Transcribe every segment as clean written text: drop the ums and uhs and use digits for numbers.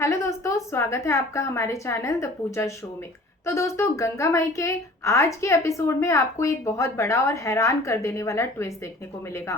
Hello दोस्तों, स्वागत है आपका हमारे चैनल द पूजा शो में। तो दोस्तों, गंगा माई के आज के एपिसोड में आपको एक बहुत बड़ा और हैरान कर देने वाला ट्विस्ट देखने को मिलेगा।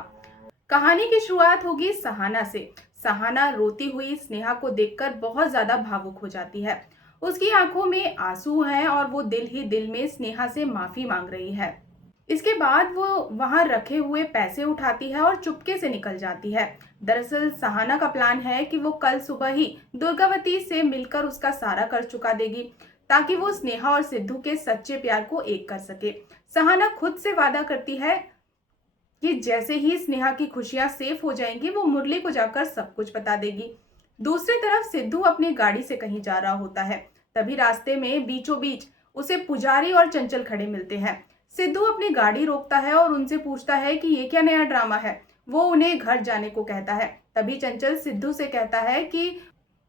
कहानी की शुरुआत होगी सहाना से। सहाना रोती हुई स्नेहा को देखकर बहुत ज्यादा भावुक हो जाती है। उसकी आंखों में आंसू हैं और वो दिल ही दिल में स्नेहा से माफी मांग रही है। इसके बाद वो वहां रखे हुए पैसे उठाती है और चुपके से निकल जाती है। दरअसल सहाना का प्लान है कि वो कल सुबह ही दुर्गावती से मिलकर उसका सारा कर्ज चुका देगी, ताकि वो स्नेहा और सिद्धू के सच्चे प्यार को एक कर सके। सहाना खुद से वादा करती है कि जैसे ही स्नेहा की खुशियां सेफ हो जाएंगी वो मुरली को जाकर सब कुछ बता देगी। दूसरी तरफ सिद्धू अपनी गाड़ी से कहीं जा रहा होता है। तभी रास्ते में बीचों बीच उसे पुजारी और चंचल खड़े मिलते हैं। सिद्धू अपनी गाड़ी रोकता है और उनसे पूछता है कि ये क्या नया ड्रामा है। वो उन्हें घर जाने को कहता है। तभी चंचल सिद्धू से कहता है कि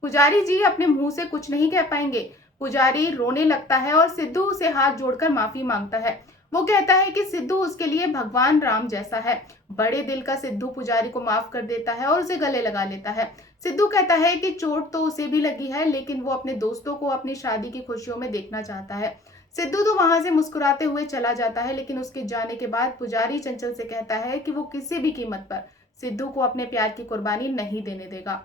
पुजारी जी अपने मुंह से कुछ नहीं कह पाएंगे। पुजारी रोने लगता है और सिद्धू उसे हाथ जोड़कर माफी मांगता है। वो कहता है कि सिद्धू उसके लिए भगवान राम जैसा है। बड़े दिल का सिद्धू पुजारी को माफ कर देता है और उसे गले लगा लेता है। सिद्धू कहता है कि चोट तो उसे भी लगी है, लेकिन वो अपने दोस्तों को अपनी शादी की खुशियों में देखना चाहता है। सिद्धू तो वहां से मुस्कुराते हुए चला जाता है, लेकिन उसके जाने के बाद पुजारी चंचल से कहता है कि वो किसी भी कीमत पर सिद्धू को अपने प्यार की कुर्बानी नहीं देने देगा।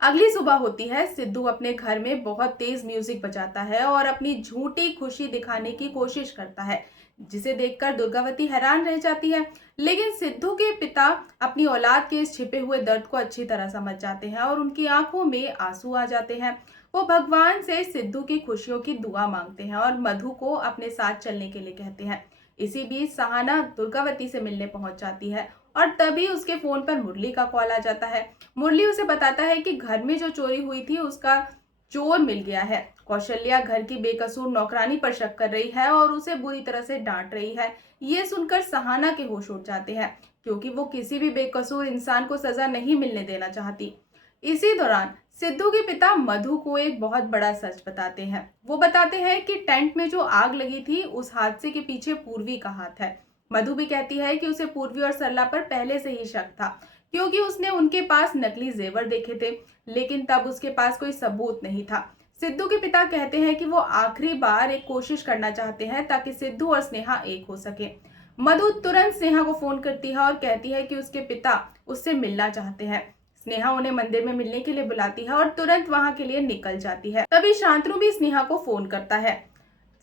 अगली सुबह होती है। सिद्धू अपने घर में बहुत तेज म्यूजिक बजाता है और अपनी झूठी खुशी दिखाने की कोशिश करता है, जिसे देखकर दुर्गावती हैरान रह जाती है। लेकिन सिद्धू के पिता अपनी औलाद के इस छिपे हुए दर्द को अच्छी तरह समझ जाते हैं और उनकी आंखों में आंसू आ जाते हैं। वो भगवान से सिद्धू की खुशियों की दुआ मांगते हैं और मधु को अपने साथ चलने के लिए कहते हैं। इसी बीच सहाना दुर्गावती से मिलने पहुंच जाती है और तभी उसके फोन पर मुरली का कॉल आ जाता है। मुरली उसे बताता है कि घर में जो चोरी हुई थी उसका चोर मिल गया है। कौशल्या घर की बेकसूर नौकरानी पर शक कर रही है और उसे बुरी तरह से डांट रही है। ये सुनकर सहाना के होश उड़ जाते हैं, क्योंकि वो किसी भी बेकसूर इंसान को सजा नहीं मिलने देना चाहती। इसी दौरान सिद्धू के पिता मधु को एक बहुत बड़ा सच बताते हैं। वो बताते हैं कि टेंट में जो आग लगी थी उस हादसे के पीछे पूर्वी का हाथ है। मधु भी कहती है कि उसे पूर्वी और सरला पर पहले से ही शक था, क्योंकि उसने उनके पास नकली जेवर देखे थे, लेकिन तब उसके पास कोई सबूत नहीं था। सिद्धू के पिता कहते हैं कि वो आखिरी बार एक कोशिश करना चाहते हैं ताकि सिद्धू और स्नेहा एक हो सके। मधु तुरंत स्नेहा को फोन करती है और कहती है कि उसके पिता उससे मिलना चाहते हैं। स्नेहा उन्हें मंदिर में मिलने के लिए बुलाती है और तुरंत वहां के लिए निकल जाती है। तभी शांतनु भी स्नेहा को फोन करता है।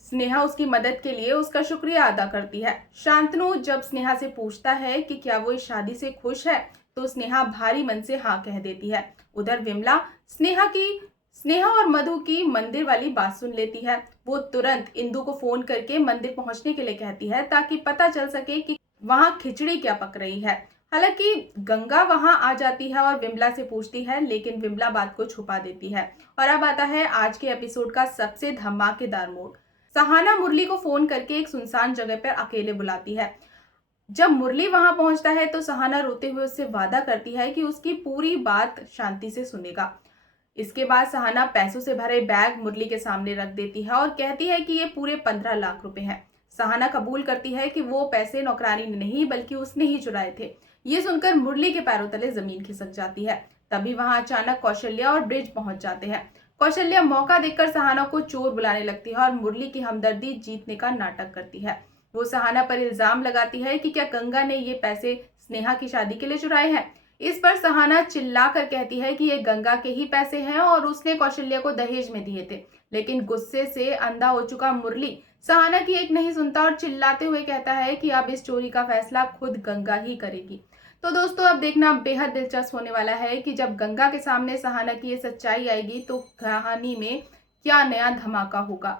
स्नेहा उसकी मदद के लिए उसका शुक्रिया अदा करती है। शांतनु जब स्नेहा से पूछता है कि क्या वो इस शादी से खुश है, तो स्नेहा भारी मन से हाँ कह देती है। उधर विमला स्नेहा और मधु की मंदिर वाली बात सुन लेती है। वो तुरंत इंदु को फोन करके मंदिर पहुंचने के लिए कहती है, ताकि पता चल सके कि वहां खिचड़ी क्या पक रही है। हालांकि गंगा वहां आ जाती है और विमला से पूछती है, लेकिन विमला बात को छुपा देती है। और अब आता है आज के एपिसोड का सबसे धमाकेदार मोड़। सहाना मुरली को फोन करके एक सुनसान जगह पर अकेले बुलाती है। जब मुरली वहां पहुंचता है तो सहाना रोते हुए उससे वादा करती है कि उसकी पूरी बात शांति से सुनेगा। इसके बाद सहाना पैसों से भरे बैग मुरली के सामने रख देती है और कहती है कि ये पूरे 15 लाख रुपए हैं। सहाना कबूल करती है कि वो पैसे नौकरानी ने नहीं बल्कि उसने ही चुराए थे। ये सुनकर मुरली के पैरों तले जमीन खिसक जाती है। तभी वहां अचानक कौशल्या और ब्रिज पहुंच जाते हैं। कौशल्या मौका देखकर सहाना को चोर बुलाने लगती है और मुरली की हमदर्दी जीतने का नाटक करती है। वो सहाना पर इल्जाम लगाती है कि क्या गंगा ने ये पैसे स्नेहा की शादी के लिए चुराए हैं। इस पर सहाना चिल्लाकर कहती है कि ये गंगा के ही पैसे हैं और उसने कौशल्या को दहेज में दिए थे। लेकिन गुस्से से अंधा हो चुका मुरली सहाना की एक नहीं सुनता और चिल्लाते हुए कहता है कि अब इस चोरी का फैसला खुद गंगा ही करेगी। तो दोस्तों, अब देखना बेहद दिलचस्प होने वाला है कि जब गंगा के सामने सहाना की ये सच्चाई आएगी तो कहानी में क्या नया धमाका होगा।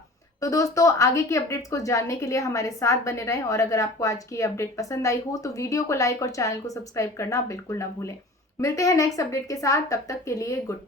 तो दोस्तों, आगे की अपडेट्स को जानने के लिए हमारे साथ बने रहें और अगर आपको आज की अपडेट पसंद आई हो तो वीडियो को लाइक और चैनल को सब्सक्राइब करना बिल्कुल ना भूलें। मिलते हैं नेक्स्ट अपडेट के साथ, तब तक के लिए गुड।